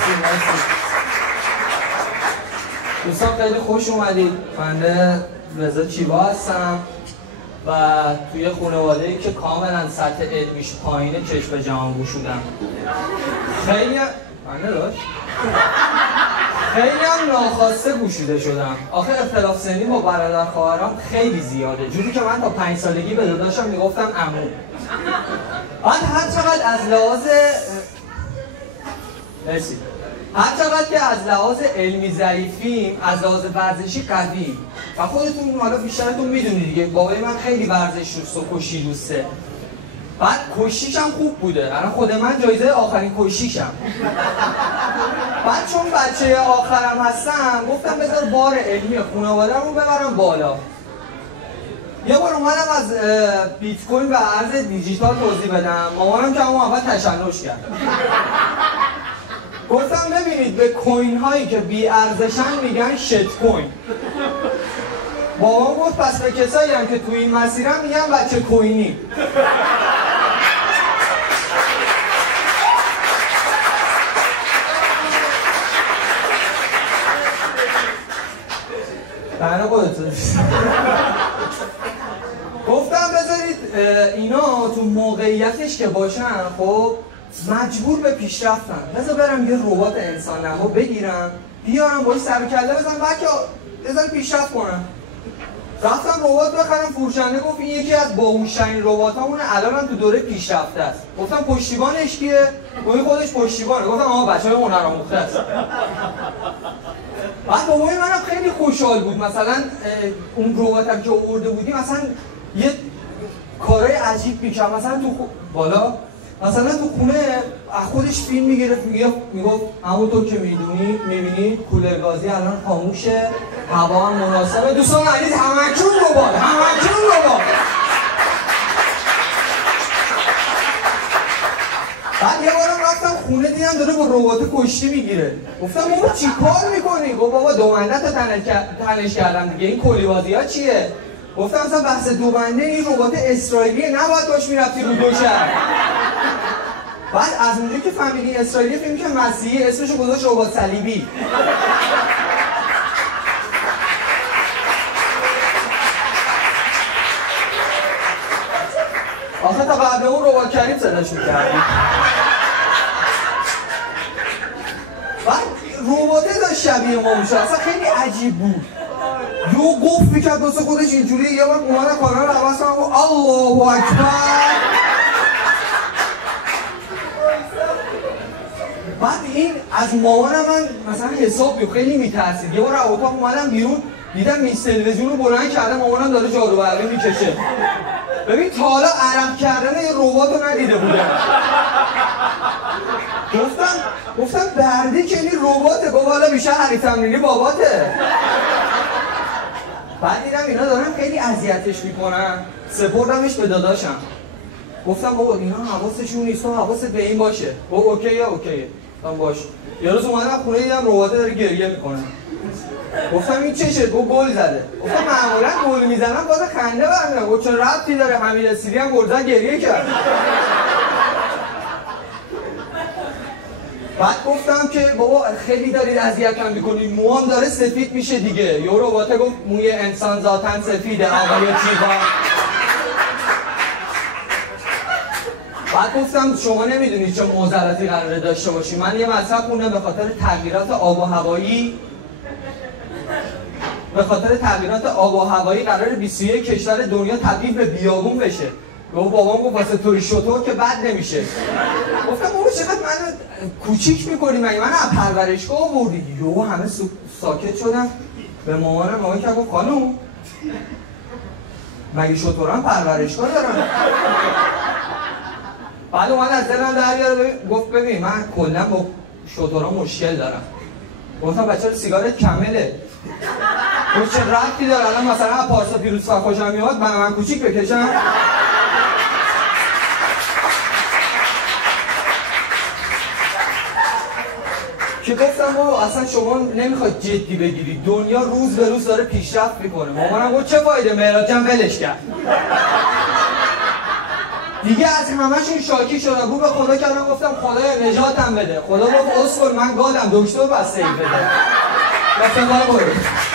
مرسی. دوستان خیلی خوش اومدید. من رضا چیوا هستم و توی خانواده‌ای که کاملا سطح علمیش پایینه چشم به جهان گشودم. خیلی هم ناخواسته گشوده شدم. آخه اختلاف سنی با برادر خواهرام خیلی زیاده، جوری که من تا 5 سالگی به داداشم میگفتم عمو. بعد هر چقدر که از لحاظ علمی ضعیفیم، از لحاظ ورزشی قوی. و خودتون حالا بیشترتون میدونید دیگه، بابای من خیلی ورزش دوست و کشی دوسته. بعد کشیشم خوب بوده، الان خود من جایزه آخرین کشیشم. بعد چون بچه آخرم هستم گفتم بذار بار علمی خانواده‌م رو ببرم بالا. یه بار اومدم از بیت کوین و ارز دیجیتال توضیح بدم، مامانم که اول تشنج کرد. گفتم ببینید به کوین هایی که بی ارزشن میگن شت کوین. بابام گفت پس به کسایی هم که توی این مسیرم میگن بچه کوینی. بنده خودتون گفتم بذارید اینا تو موقعیتش که باشن خب مجبور به پیشرفتن، بذار برم یه ربات انسان نما بگیرم بیارم باش سر و کله بزنم بچه بذار پیشرفت کنم. رفتم ربات بخرم، فروشنده گفت این یکی از باهوش‌ترین رباتامونه، الانم تو دوره پیشرفته است. گفتم پشتیبانش کیه؟ گفت خودش پشتیبانه. گفتم آها بچه‌های هنرآموخته است. بعد بابای منم خیلی خوشحال بود، مثلا اون رباتم که آورده بودیم مثلا یه کارهای عجیب می‌کرد، مثلا تو بالا مثلا تو خونه از خودش فیلم میگرفت میگفت همونطور که میبینید کولر گازی الان خاموشه، هوا هم مناسبه. دوستان عزیز همکنون ربات. بعد یه بارم رفتم خونه دیدم داره با ربات کشتی میگیره. گفتم بابا چی کار میکنی؟ گفت بابا دومنده تا تنش کردم دیگه، این کلی بازی ها چیه؟ گفتم مثلا بحث دومنده این ربات اسرائیلیه، نباید باش میرفتی رو دوشم. بعد از اونجایی که فهمیدین اسرائیلی فیلمی که مسیحی اسمشو گذاشت ربات صلیبی. آخه تا قبل اون ربات کریم صداش میکردیم. بعد رباته داشت شبیه ما میشه، اصلا خیلی عجیب بود. یو گفت میکرد واسه خودش اینجوری. یه بار اومدم کانال رو عوض کنم و الله اکبر. بعد این از مامانم من مثلا حسابی خیلی میترسید. یه بار از اتاق اومدم بیرون دیدم میز تلویزیون رو بلند کرده، مامانم داره جارو برقی میکشه. ببین تا حالا عرق کردن یه ربات رو ندیده بودم. گفتم بردی که این رباته بابا، حالا بیشتر حریف تمرینی باباته. بعد دیدم اینا دارن خیلی اذیتش میکنن، سپردمش به داداشم. گفتم بابا اینا حواسشون نیست، تو حواست به این باشه. بابا اوکیه. گفتم باشه. یه روز اومدم خونه دیدم رباته داره گریه میکنه. گفتم این چشه؟ گل زده. گفتم معمولا گل میزنم باز خنده برمیاد. گفت چه ربطی داره؟ حمید اسیری هم گل زد گریه کرد. بعد گفتم که بابا خیلی دارید اذیتم میکنید، موام داره سفید میشه دیگه. یه رباته گفت موی انسان ذاتاً سفیده آقای چیوا. بعد گفتم شما نمیدونید چه معضلاتی قراره داشته باشی. من یه مطلب خوندم به خاطر تغییرات آب و هوایی قراره 21 کشور دنیا تبدیل به بیابون بشه. بابام گفت واسه توی شطور که بد نمیشه. گفتم بابا چقدر منو کوچیک میکنی، مگه من از پرورشگاه آوردی؟ یهو همه ساکت شدن. به مامانم نگاه کردم گفت خانوم مگه شطوران پرورشگاه دارن؟ بعد اومد از دلم در بیاره گفت ببین من کلا با شطورا مشکل دارم. گفتم بچه‌ها سیگارت کمله. گفت چه ربطی داره؟ الان مثلا از پارسا پیروزفر خوشم میاد من کوچیک بکشم؟ که گفتم بابا اصلا شما نمیخواید جدی بگیرید، دنیا روز به روز داره پیشرفت میکنه. مامانم گفت چه فایده؟ مهراد جان ولش کرد. دیگه از همه‌شون شاکی شدم، رو به خدا کردم گفتم خدایا نجاتم بده. خدا گفت اسکل من گادم، دکتر باید سیو بده. گفتم برو.